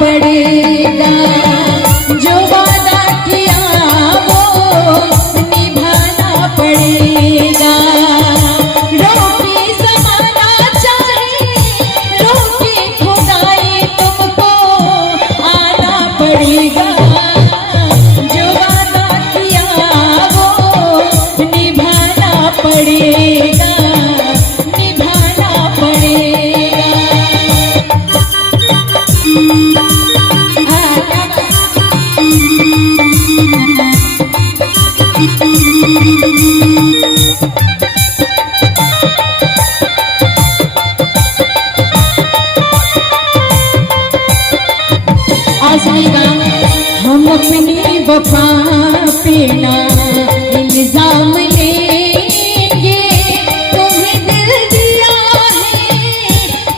पड़ेगा, जो वादा किया वो निभाना पड़ेगा। रोटी समाना चाहे रोटी खुदाई तुमको आना पड़ेगा, जो वादा किया वो निभाना पड़ेगा, निभाना पड़ेगा। हम अपनी वफा पे ना इल्जाम लेंगे, तुम्हें दिल दिया है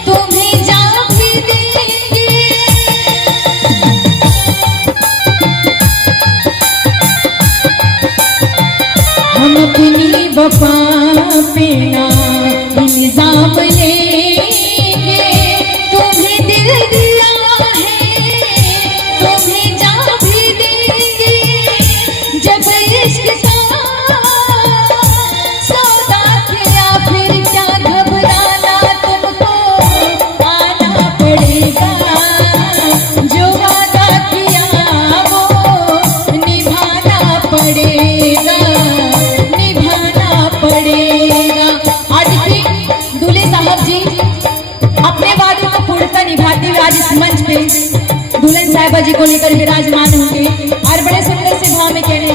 तुम्हें जान भी देंगे। हम अपनी वफा पे ना इल्जाम लेंगे, तुम्हें दिल दिया है तुम्हें जान भी देंगे। जब इश्क का सौदा किया फिर क्या घबराना, तुमको आना पड़ेगा, जो वादा किया वो निभाना पड़ेगा, निभाना पड़ेगा। आज भी दूल्हे साहब जी अपने वादों को पूर्णतः निभाते हुए आज इस मंच पे दुल्हन साहिबा जी को लेकर विराजमान होंगे और बड़े सुंदर से भाव में कहने